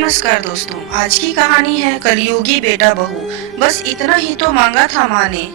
नमस्कार दोस्तों, आज की कहानी है कलयुगी बेटा बहू। बस इतना ही तो मांगा था माँ ने।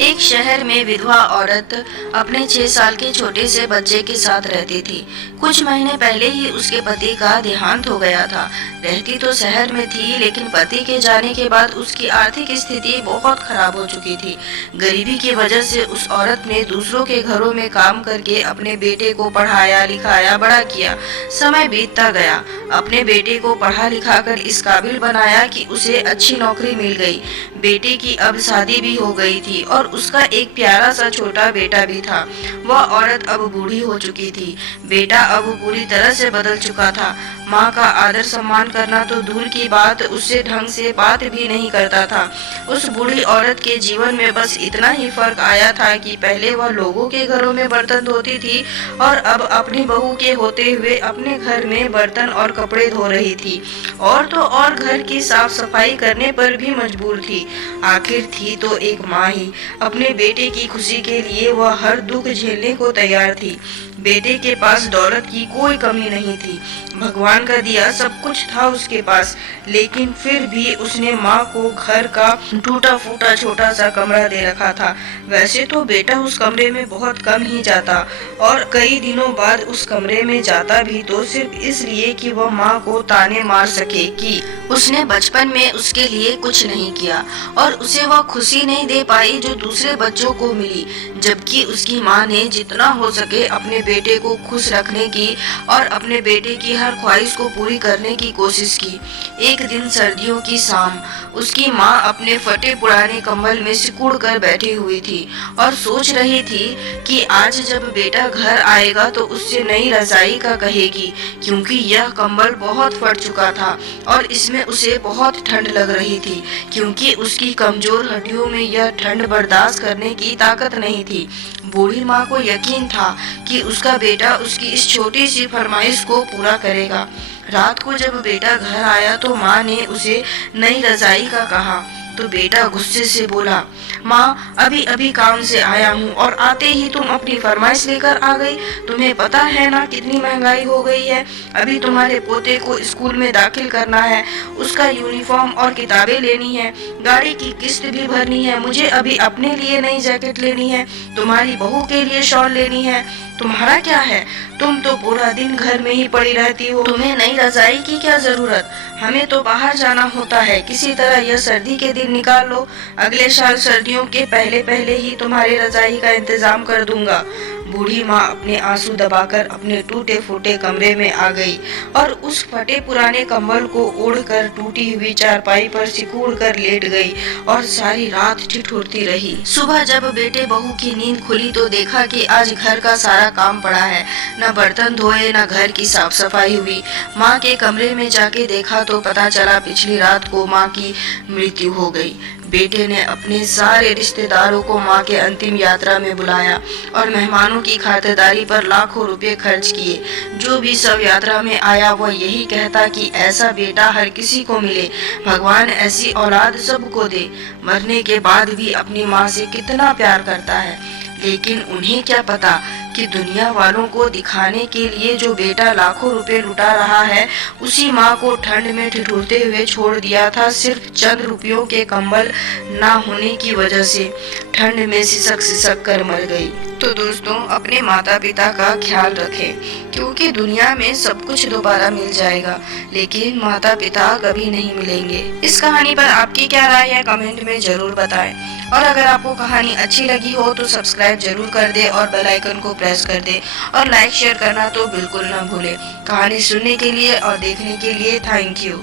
एक शहर में विधवा औरत अपने 6 साल के छोटे से बच्चे के साथ रहती थी। कुछ महीने पहले ही उसके पति का देहांत हो गया था। रहती तो शहर में थी, लेकिन पति के जाने के बाद उसकी आर्थिक स्थिति बहुत खराब हो चुकी थी। गरीबी की वजह से उस औरत ने दूसरों के घरों में काम करके अपने बेटे को पढ़ाया लिखाया बड़ा किया। समय बीतता गया, अपने बेटे को पढ़ा लिखा कर इस काबिल बनाया कि उसे अच्छी नौकरी मिल गई। बेटे की अब शादी भी हो गई थी और उसका एक प्यारा सा छोटा बेटा भी था। वह औरत अब बूढ़ी हो चुकी थी। बेटा अब पूरी तरह से बदल चुका था। माँ का आदर सम्मान करना तो दूर की बात, उससे ढंग से बात भी नहीं करता था। उस बूढ़ी औरत के जीवन में बस इतना ही फर्क आया था कि पहले वह लोगों के घरों में बर्तन धोती थी और अब अपनी बहू के होते हुए अपने घर में बर्तन और कपड़े धो रही थी। और तो और घर की साफ सफाई करने पर भी मजबूर थी। आखिर थी तो एक माँ ही। अपने बेटे की खुशी के लिए वह हर दुख झेलने को तैयार थी। बेटे के पास दौलत की कोई कमी नहीं थी। भगवान का दिया सब कुछ था उसके पास, लेकिन फिर भी उसने माँ को घर का टूटा फूटा छोटा सा कमरा दे रखा था। वैसे तो बेटा उस कमरे में बहुत कम ही जाता और कई दिनों बाद उस कमरे में जाता भी तो सिर्फ इसलिए कि वह माँ को ताने मार सके कि उसने बचपन में उसके लिए कुछ नहीं किया और उसे वह खुशी नहीं दे पाई जो दूसरे बच्चों को मिली। जबकि उसकी माँ ने जितना हो सके अपने बेटे को खुश रखने की और अपने बेटे की हर ख्वाहिश को पूरी करने की कोशिश की। एक दिन सर्दियों की शाम उसकी माँ अपने फटे पुराने कंबल में सिकुड़ कर बैठी हुई थी और सोच रही थी कि आज जब बेटा घर आएगा तो उससे नई रजाई का कहेगी, क्योंकि यह कंबल बहुत फट चुका था और इसमें उसे बहुत ठंड लग रही थी, क्योंकि उसकी कमजोर हड्डियों में यह ठंड बर्दाश्त करने की ताकत नहीं थी। बूढ़ी माँ को यकीन था कि उसका बेटा उसकी इस छोटी सी फरमाइश को पूरा करेगा। रात को जब बेटा घर आया तो माँ ने उसे नई रजाई का कहा तो बेटा गुस्से से बोला, माँ अभी अभी काम से आया हूँ और आते ही तुम अपनी फरमाइश लेकर आ गई। तुम्हें पता है ना कितनी महंगाई हो गई है। अभी तुम्हारे पोते को स्कूल में दाखिल करना है, उसका यूनिफॉर्म और किताबें लेनी है, गाड़ी की किस्त भी भरनी है, मुझे अभी अपने लिए नई जैकेट लेनी है, तुम्हारी बहू के लिए शॉल लेनी है। तुम्हारा क्या है, तुम तो पूरा दिन घर में ही पड़ी रहती हो, तुम्हें नई रजाई की क्या जरूरत। हमें तो बाहर जाना होता है, किसी तरह यह सर्दी के दिन निकाल लो। अगले साल सर्दियों के पहले पहले ही तुम्हारी रजाई का इंतजाम कर दूंगा। बूढ़ी माँ अपने आंसू दबाकर अपने टूटे फूटे कमरे में आ गई और उस फटे पुराने कंबल को ओढ़कर टूटी हुई चारपाई पर सिकुड़ कर लेट गई और सारी रात ठिठुरती रही। सुबह जब बेटे बहू की नींद खुली तो देखा कि आज घर का सारा काम पड़ा है। न बर्तन धोए न घर की साफ सफाई हुई। माँ के कमरे में जाके देखा तो पता चला पिछली रात को माँ की मृत्यु हो गई। बेटे ने अपने सारे रिश्तेदारों को माँ के अंतिम यात्रा में बुलाया और मेहमानों की खातिरदारी पर लाखों रुपए खर्च किए। जो भी सब यात्रा में आया वह यही कहता कि ऐसा बेटा हर किसी को मिले, भगवान ऐसी औलाद सबको दे। मरने के बाद भी अपनी माँ से कितना प्यार करता है, लेकिन उन्हें क्या पता कि दुनिया वालों को दिखाने के लिए जो बेटा लाखों रुपए लुटा रहा है, उसी माँ को ठंड में ठिठुरते हुए छोड़ दिया था सिर्फ चंद रुपयों के कंबल ना होने की वजह से। ठंड में सिसक सिसक कर मर गई। तो दोस्तों, अपने माता पिता का ख्याल रखें, क्योंकि दुनिया में सब कुछ दोबारा मिल जाएगा, लेकिन माता पिता कभी नहीं मिलेंगे। इस कहानी पर आपकी क्या राय है, कमेंट में जरूर बताएं। और अगर आपको कहानी अच्छी लगी हो तो सब्सक्राइब जरूर कर दे और बेल आइकन को प्रेस कर दे और लाइक शेयर करना तो बिल्कुल ना भूले। कहानी सुनने के लिए और देखने के लिए थैंक यू।